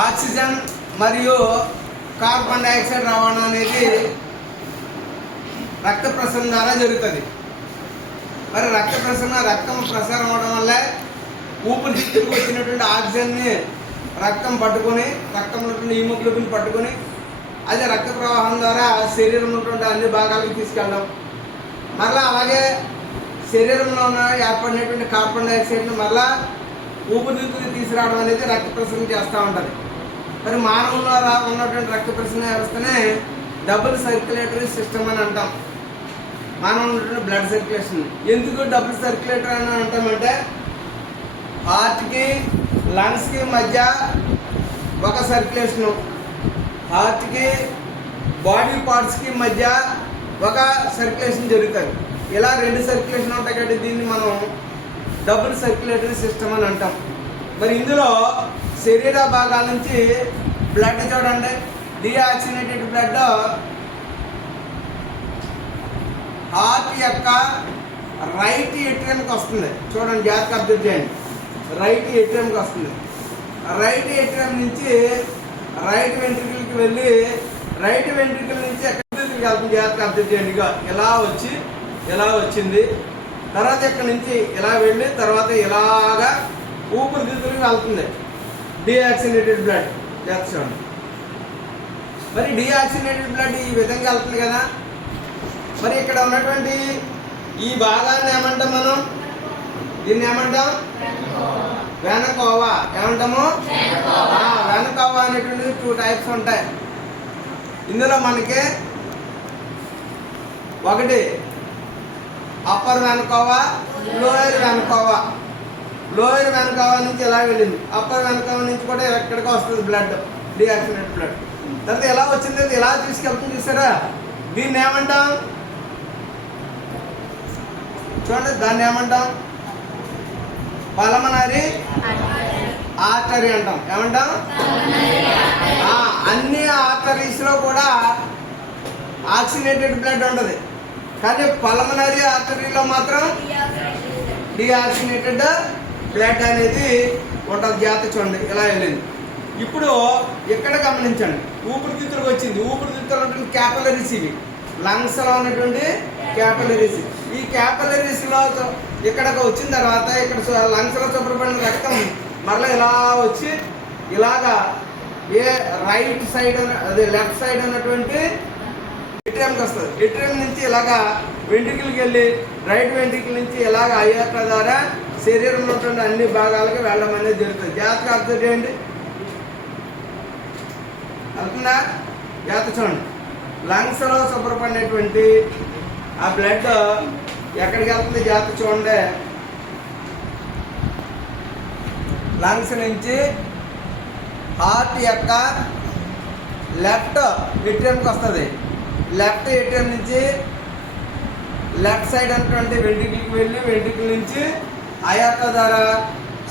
Oxygen మరియు carbon dioxide రవాణా అనేది రక్త ప్రసరణ ద్వారా జరుగుతుంది. మరి రక్తం ప్రసారం అవడం వల్ల ఊపిరితిత్తులకు వచ్చినటువంటి ఆక్సిజన్ని రక్తం పట్టుకొని, రక్తంలో ఉన్నటువంటి హిమోగ్లోబిన్ పట్టుకొని అదే రక్త ప్రవాహం ద్వారా శరీరంలో ఉన్నటువంటి అన్ని భాగాలకు తీసుకెళ్ళడం. మరలా అలాగే శరీరంలో ఏర్పడినటువంటి కార్బన్ డైఆక్సైడ్ని మరలా ఊపిరితిత్తులకు తీసుకురావడం అనేది రక్త ప్రసరణ చేస్తూ ఉంటుంది. మరి మానవుల్లో ఉన్నటువంటి రక్త ప్రసరణ వ్యవస్థనే డబుల్ సర్క్యులేటరీ సిస్టమ్ అని అంటాం. మానవులు ఉన్నటువంటి బ్లడ్ సర్క్యులేషన్. ఎందుకు డబుల్ సర్క్యులేటర్ అని అంటామంటే హార్ట్కి లంగ్స్కి మధ్య ఒక సర్క్యులేషను, హార్ట్కి బాడీ పార్ట్స్కి మధ్య ఒక సర్క్యులేషన్ జరుగుతుంది. ఇలా రెండు సర్క్యులేషన్ ఉంటాయి కాబట్టి దీన్ని మనం డబుల్ సర్క్యులేటరీ సిస్టమ్ అని అంటాం. మరి ఇందులో శరీర భాగాల నుంచి బ్లడ్ చూడండి, డీఆక్సిజనేటెడ్ బ్లడ్ హార్ట్ యొక్క రైట్ ఏట్రియంకి వస్తుంది. చూడండి, జాగ్రత్తగా అబ్జర్వ్ చేయండి. రైట్ ఏట్రియంకి వస్తుంది. రైట్ ఏట్రియం నుంచి రైట్ వెంట్రికల్కి వెళ్ళి రైట్ వెంట్రికల్ నుంచి ఎక్కడికి వెళ్తుంది, జాగ్రత్తగా అబ్జర్వ్ చేయండి. ఇక ఇలా వచ్చింది, తర్వాత ఇక్కడ నుంచి ఇలా వెళ్ళి తర్వాత ఇలాగా ఊపిరితిత్తులకి వెళ్తుంది డీఆక్సిజనేటెడ్ బ్లడ్. చూడండి, మరి డీఆక్సిజనేటెడ్ బ్లడ్ ఈ విధంగా వెళ్తుంది కదా. మరి ఇక్కడ ఉన్నటువంటి ఈ భాగాన్ని ఏమంటాం మనం? దీన్ని ఏమంటాం? వెనకోవా. ఏమంటాము? వెనకోవా అనేటువంటిది 2 టైప్స్ ఉంటాయి. ఇందులో మనకి ఒకటి అప్పర్ వెనకోవా, లోయర్ వెనకోవా. లోయర్ వెనకోవా నుంచి ఎలా వెళ్ళింది, అప్పర్ వెనకోవా నుంచి కూడా ఎక్కడికి వస్తుంది బ్లడ్, డీఆక్సిజనేటెడ్ బ్లడ్. తర్వాత ఎలా వచ్చింది, ఇలా తీసుకెళ్తుంది చూసారా, దీన్ని ఏమంటాం? చూడండి, దాన్ని ఏమంటాం? పల్మనరీ ఆర్టరీ అంటాం. ఏమంటాం? అన్ని ఆర్టరీస్ లో కూడా ఆక్సిజనేటెడ్ బ్లడ్ ఉంటుంది, కానీ పల్మనరీ ఆర్టరీలో మాత్రం డీఆక్సిజనేటెడ్ బ్లడ్ అనేది ఉంటుంది. జాగ్రత్త చూడండి, ఇలా వెళ్ళింది. ఇప్పుడు ఇక్కడ గమనించండి, ఊపిరితిత్తులకు వచ్చింది. ఊపిరితిత్తులు ఉన్నటువంటి క్యాపిలరీస్ ఇవి, లంగ్స్ లో ఉన్నటువంటి క్యాపిలరీస్. ఈ క్యాపిలరీస్ లో ఇక్కడికి వచ్చిన తర్వాత ఇక్కడ లంగ్స్ లో శుభ్రపడిన రక్తం మరలా ఇలా వచ్చి ఇలాగా రైట్ సైడ్ అదే లెఫ్ట్ సైడ్ ఉన్నటువంటి ఏట్రియంకి వస్తుంది. ఏట్రియం నుంచి ఇలాగా వెంట్రుకలకి వెళ్ళి రైట్ వెంట్రుకల నుంచి ఇలాగ అయ్యాక ద్వారా శరీరంలో ఉన్నటువంటి అన్ని భాగాలకి వెళ్ళడం అనేది జరుగుతుంది. జాగ్రత్తగా అబ్జర్వ్ చేయండి. అవుతుందా? జాగ్రత్త చూడండి, లంగ్స్ లో శుభ్రపడినటువంటి ఆ బ్లడ్ ఎక్కడికి వెళ్తుంది, జాగ్రత్త చూడండి. లంగ్స్ నుంచి హార్ట్ యొక్క లెఫ్ట్ ఏట్రియంకి వస్తుంది. లెఫ్ట్ ఏట్రియం నుంచి లెఫ్ట్ సైడ్ అన్నటువంటి వెంట్రుకలకి వెళ్ళి వెంట్రుకల నుంచి అయాట ద్వారా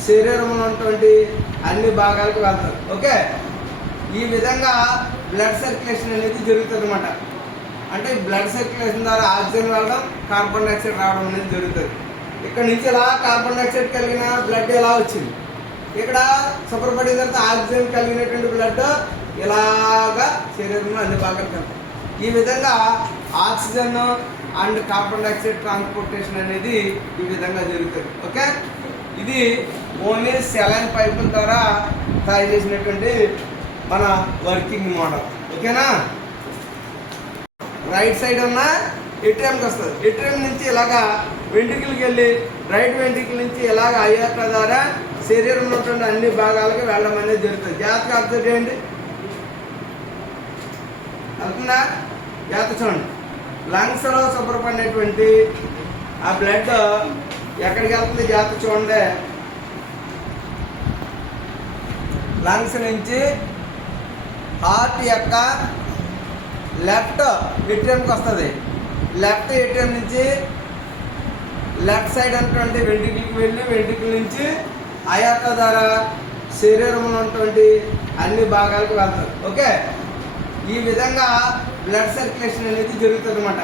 శరీరంలో ఉన్నటువంటి అన్ని భాగాలకు వెళ్తారు. ఓకే, ఈ విధంగా బ్లడ్ సర్క్యులేషన్ అనేది జరుగుతుంది అనమాట. అంటే బ్లడ్ సర్క్యులేషన్ ద్వారా ఆక్సిజన్ వెళ్ళడం, కార్బన్ డైఆక్సైడ్ రావడం అనేది జరుగుతుంది. ఇక్కడ నుంచి ఇలా కార్బన్ డైఆక్సైడ్ కలిగిన బ్లడ్ ఎలా వచ్చింది, ఇక్కడ శుభ్రపడిన తర్వాత ఆక్సిజన్ కలిగినటువంటి బ్లడ్ ఇలాగా శరీరంలో అన్ని భాగాలకు వెళ్తాయి. ఈ విధంగా oxygen and carbon dioxide transportation అనేది ఈ విధంగా జరుగుతుంది. ఓకే, ఇది ఓన్లీ సెలైన్ పైపుల ద్వారా తయారు చేసినటువంటి మన వర్కింగ్ మోడల్. ఓకేనా? రైట్ సైడ్ ఉన్న ఏట్రియంకి వస్తుంది. ఏట్రియం నుంచి ఇలాగా వెంట్రుకలకి వెళ్ళి రైట్ వెంట్రుకల నుంచి ఇలాగ అయ్యాక ద్వారా శరీరంలో ఉన్నటువంటి అన్ని భాగాలకి వెళ్ళడం అనేది జరుగుతుంది. జాగ్రత్తగా అబ్జర్వ్ చేయండి. అవుతుందా? జాగ్రత్త చూడండి, లంగ్స్ లో శుభ్రపడినటువంటి ఆ బ్లడ్ ఎక్కడికి వెళ్తుంది, జాగ్రత్త చూడండి. లంగ్స్ నుంచి హార్ట్ యొక్క లెఫ్ట్ ఏట్రియంకి వస్తుంది. లెఫ్ట్ ఏట్రియం నుంచి లెఫ్ట్ సైడ్ అన్నటువంటి వెంట్రుకలకి వెళ్ళి వెంట్రుకల నుంచి అయాట ద్వారా శరీరంలో ఉన్నటువంటి అన్ని భాగాలకు వెళ్తారు. ఓకే, ఈ విధంగా బ్లడ్ సర్క్యులేషన్ అనేది జరుగుతుంది అనమాట.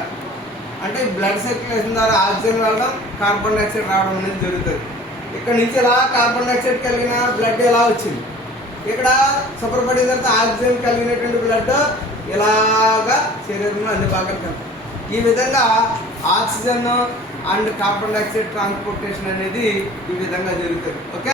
అంటే బ్లడ్ సర్క్యులేషన్ ద్వారా ఆక్సిజన్ వెళ్ళడం, కార్బన్ డైఆక్సైడ్ రావడం అనేది జరుగుతుంది. ఇక్కడ నుంచి ఇలా కార్బన్ డైఆక్సైడ్ కలిగిన బ్లడ్ ఎలా వచ్చింది, ఇక్కడ శుభ్రపడిన తర్వాత ఆక్సిజన్ కలిగినటువంటి బ్లడ్ ఇలాగా శరీరంలో అన్ని భాగాలు కలుగుతాయి. ఈ విధంగా oxygen and carbon dioxide transportation అనేది ఈ విధంగా జరుగుతుంది. ఓకే.